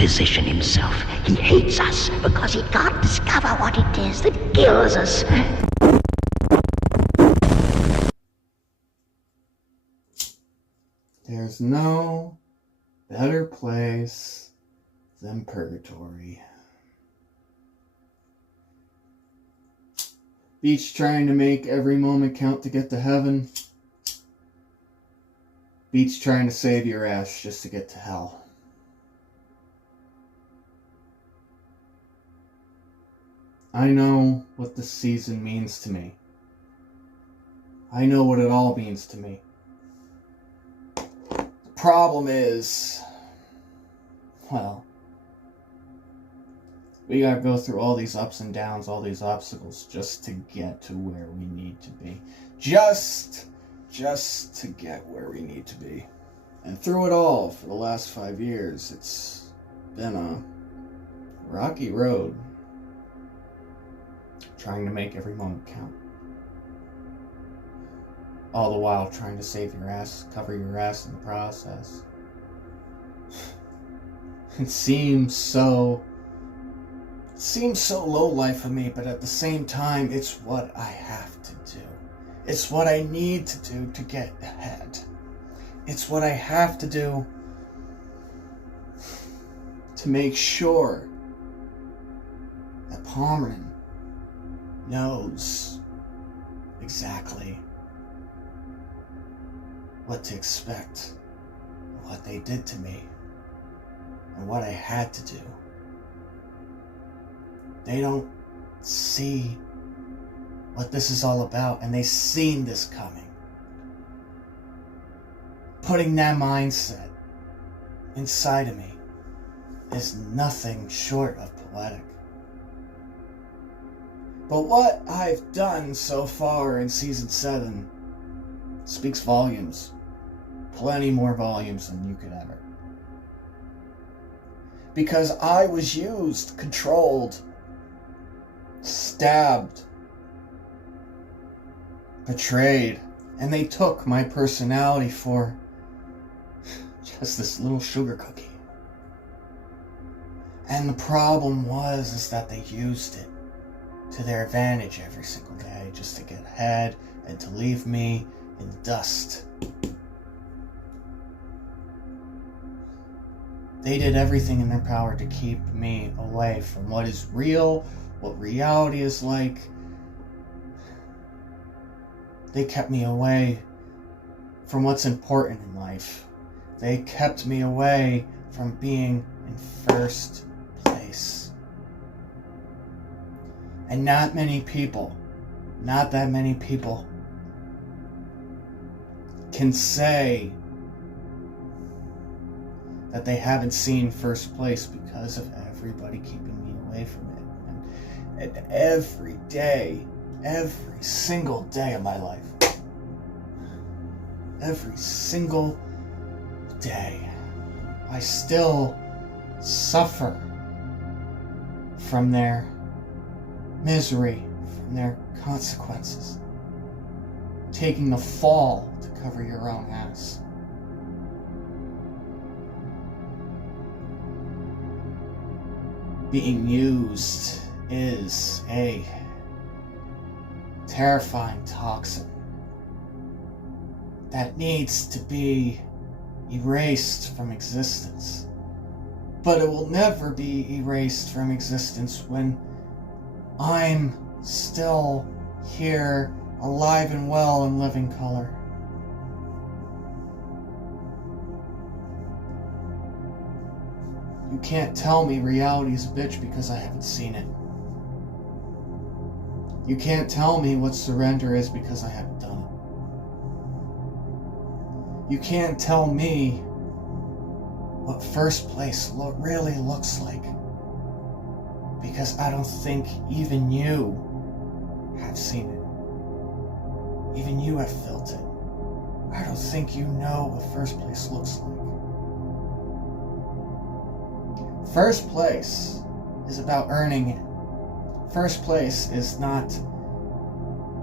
physician himself. He hates us because he can't discover what it is that kills us. There's no better place than Purgatory. Each trying to make every moment count to get to heaven. Each trying to save your ass just to get to hell. I know what this season means to me. I know what it all means to me. The problem is, well, we gotta go through all these ups and downs, all these obstacles, just to get to where we need to be. Just to get where we need to be. And through it all, for the last 5 years, it's been a rocky road. Trying to make every moment count. All the while trying to save your ass, cover your ass in the process. It seems so low life for me, but at the same time, it's what I have to do. It's what I need to do to get ahead. It's what I have to do to make sure that Pomeranian knows exactly what to expect, what they did to me, and what I had to do. They don't see what this is all about, and they've seen this coming. Putting that mindset inside of me is nothing short of poetic. But what I've done so far in Season 7 speaks volumes. Plenty more volumes than you could ever. Because I was used, controlled, stabbed, betrayed, and they took my personality for just this little sugar cookie. And the problem is that they used it to their advantage every single day, just to get ahead and to leave me in the dust. They did everything in their power to keep me away from what is real, what reality is like. They kept me away from what's important in life. They kept me away from being in first place. And not that many people can say that they haven't seen first place because of everybody keeping me away from it. And every day, every single day of my life, every single day, I still suffer from their misery, from their consequences. Taking the fall to cover your own ass. Being used is a terrifying toxin that needs to be erased from existence. But it will never be erased from existence when I'm still here, alive and well in living color. You can't tell me reality's a bitch because I haven't seen it. You can't tell me what surrender is because I haven't done it. You can't tell me what first place really looks like because I don't think even you have seen it. Even you have felt it. I don't think you know what first place looks like. First place is about earning it. First place is not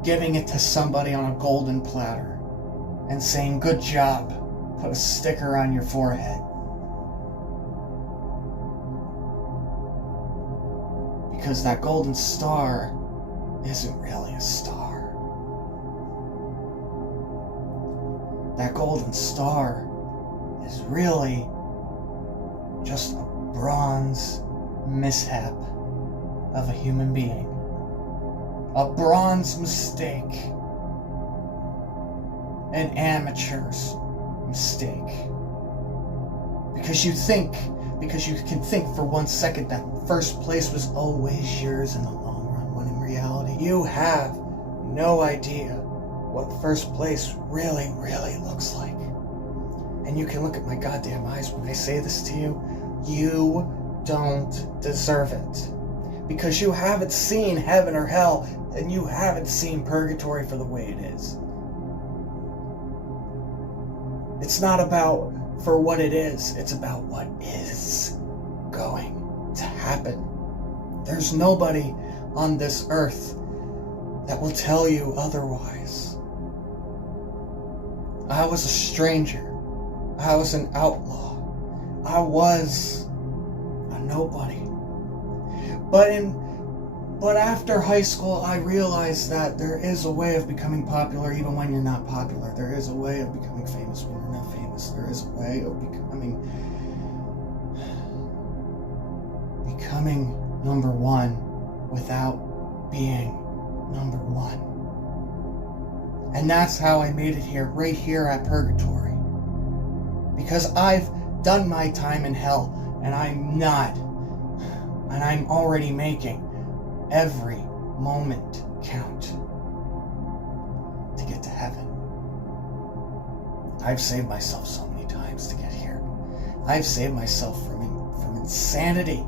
giving it to somebody on a golden platter and saying, good job, put a sticker on your forehead. Because that golden star isn't really a star. That golden star is really just a bronze mishap of a human being. A bronze mistake. An amateur's mistake. Because you can think for 1 second that first place was always yours in the long run, when in reality you have no idea what first place really, really looks like. And you can look at my goddamn eyes when I say this to you. You don't deserve it. Because you haven't seen heaven or hell, and you haven't seen purgatory for the way it is. It's not about for what it is, it's about what is going to happen. There's nobody on this earth that will tell you otherwise. I was a stranger. I was an outlaw. I was a nobody. But after high school, I realized that there is a way of becoming popular even when you're not popular. There is a way of becoming famous when you're not famous. There is a way of becoming number one without being number one. And that's how I made it here, right here at Purgatory. Because I've done my time in hell, and I'm already making every moment count to get to heaven. I've saved myself so many times to get here. I've saved myself from insanity.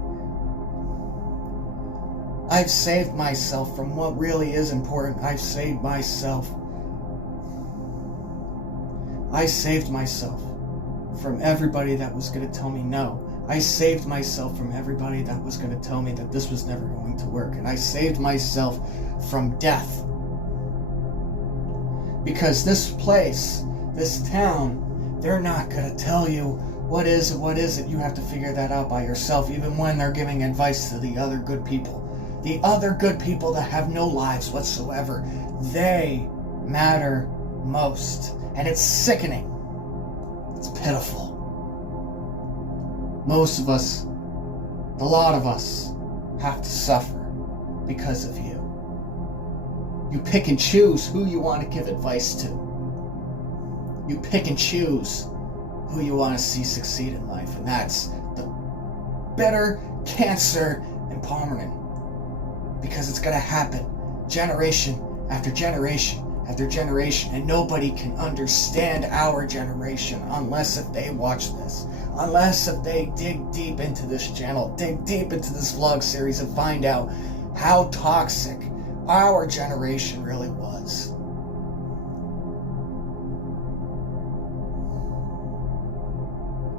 I've saved myself from what really is important. I saved myself from everybody that was going to tell me no. I saved myself from everybody that was going to tell me that this was never going to work. And I saved myself from death. Because this place, this town, they're not going to tell you what is it, what isn't. You have to figure that out by yourself, even when they're giving advice to the other good people. The other good people that have no lives whatsoever. They matter most. And it's sickening. It's pitiful. Most of us, a lot of us, have to suffer because of you. You pick and choose who you want to give advice to. You pick and choose who you want to see succeed in life, and that's the bitter cancer and permanent. Because it's going to happen generation after generation after generation, and nobody can understand our generation unless if they watch this. Unless if they dig deep into this channel, dig deep into this vlog series and find out how toxic our generation really was.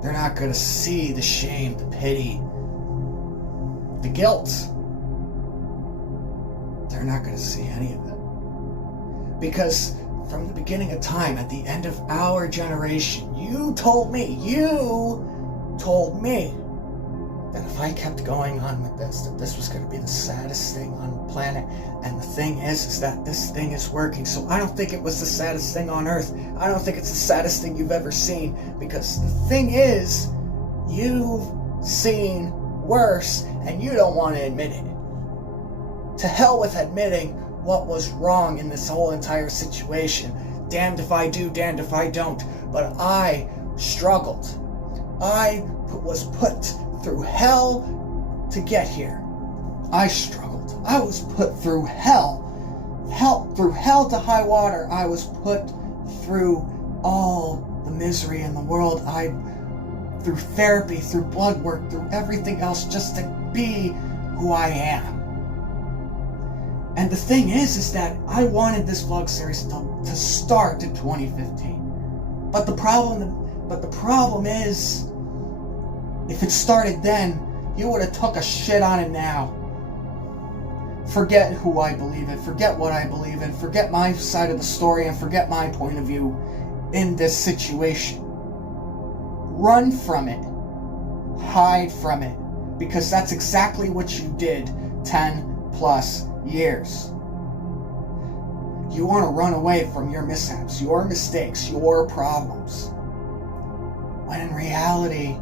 They're not going to see the shame, the pity, the guilt. They're not going to see any of it. Because from the beginning of time, at the end of our generation, you told me that if I kept going on with this, that this was going to be the saddest thing on the planet. And the thing is that this thing is working. So I don't think it was the saddest thing on earth. I don't think it's the saddest thing you've ever seen. Because the thing is, you've seen worse, and you don't want to admit it. To hell with admitting what was wrong in this whole entire situation. Damned if I do, damned if I don't. But I struggled. I was put through hell to get here. I struggled. I was put through hell. Through hell to high water. I was put through all the misery in the world. Through therapy, through blood work, through everything else, just to be who I am. And the thing is that I wanted this vlog series to start in 2015. But the problem is, if it started then, you would have took a shit on it now. Forget who I believe in, forget what I believe in, forget my side of the story, and forget my point of view in this situation. Run from it. Hide from it. Because that's exactly what you did 10 plus years. You want to run away from your mishaps, your mistakes, your problems. When in reality,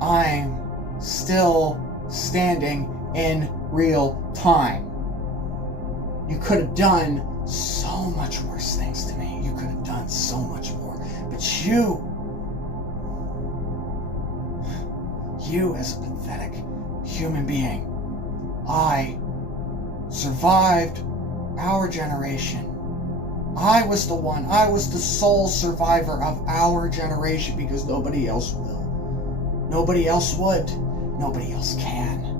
I'm still standing in real time. You could have done so much worse things to me. You could have done so much more. But you as a pathetic human being, I survived our generation. I was the sole survivor of our generation because nobody else will. Nobody else would. Nobody else can.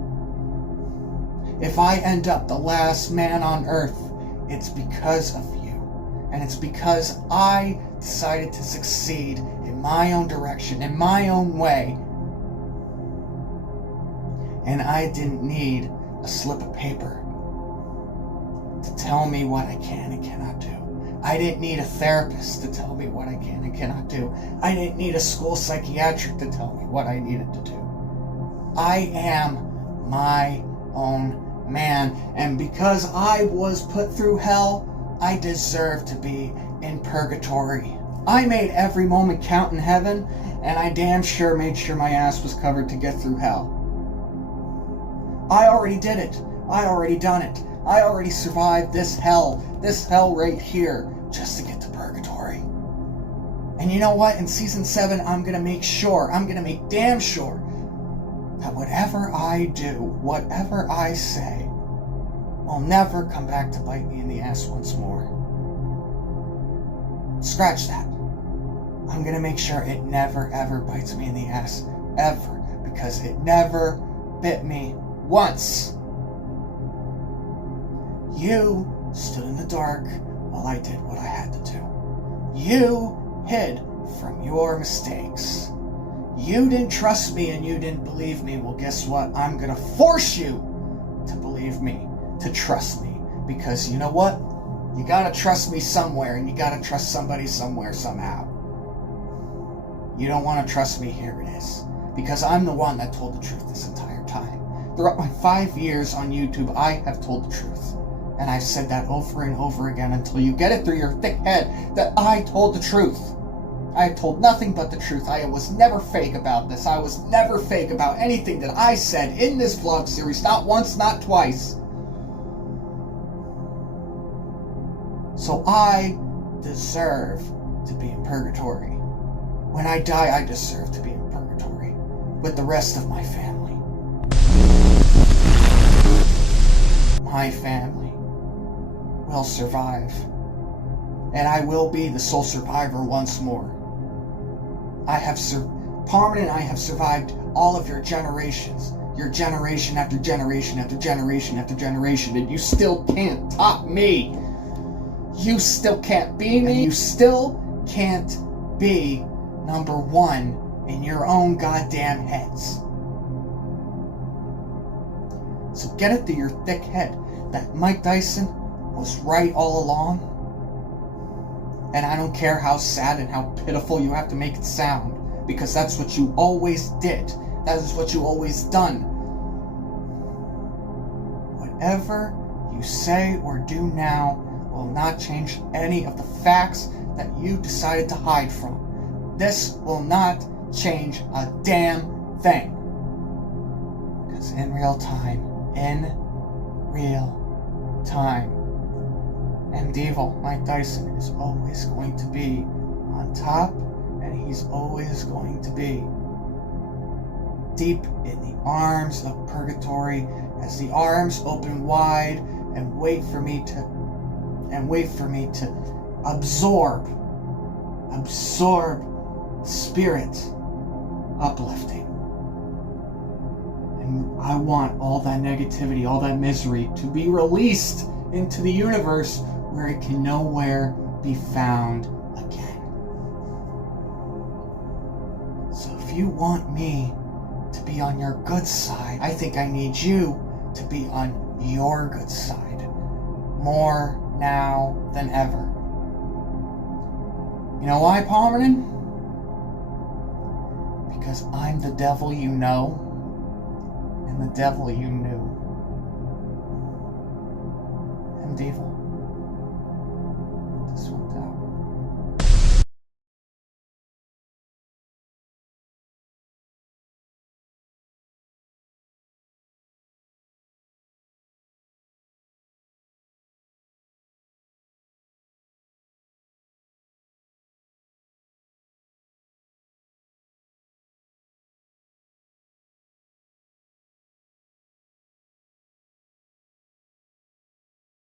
If I end up the last man on earth, it's because of you. And it's because I decided to succeed in my own direction, in my own way. And I didn't need a slip of paper to tell me what I can and cannot do. I didn't need a therapist to tell me what I can and cannot do. I didn't need a school psychiatric to tell me what I needed to do. I am my own man, and because I was put through hell, I deserve to be in purgatory. I made every moment count in heaven, and I damn sure made sure my ass was covered to get through hell. I already did it. I already done it. I already survived this hell right here, just to get to purgatory. And you know what? In season 7, I'm gonna make damn sure that whatever I do, whatever I say, will never come back to bite me in the ass once more. Scratch that. I'm gonna make sure it never ever bites me in the ass, ever, because it never bit me once. You stood in the dark while I did what I had to do. You hid from your mistakes. You didn't trust me and you didn't believe me. Well, guess what? I'm gonna force you to believe me, to trust me. Because you know what? You gotta trust me somewhere, and you gotta trust somebody somewhere somehow. You don't wanna trust me, here it is. Because I'm the one that told the truth this entire time. Throughout my 5 years on YouTube, I have told the truth. And I've said that over and over again until you get it through your thick head that I told the truth. I have told nothing but the truth. I was never fake about this. I was never fake about anything that I said in this vlog series. Not once, not twice. So I deserve to be in purgatory. When I die, I deserve to be in purgatory with the rest of my family. My family will survive, and I will be the sole survivor once more. Parman and I have survived all of your generations, your generation after generation after generation after generation, and you still can't top me. You still can't be me. You still can't be number one in your own goddamn heads. So get it through your thick head that Mike Dyson was right all along. And I don't care how sad and how pitiful you have to make it sound, because that's what you always did. That is what you always done. Whatever you say or do now will not change any of the facts that you decided to hide from. This will not change a damn thing. Because in real time, MDDEVIL, Mike Dyson, is always going to be on top, and he's always going to be deep in the arms of purgatory, as the arms open wide and wait for me to absorb spirit uplifting. And I want all that negativity, all that misery to be released into the universe where it can nowhere be found again. So if you want me to be on your good side, I think I need you to be on your good side. More now than ever. You know why, Palmerton? Because I'm the devil you know, and the devil you knew. MDDEVIL.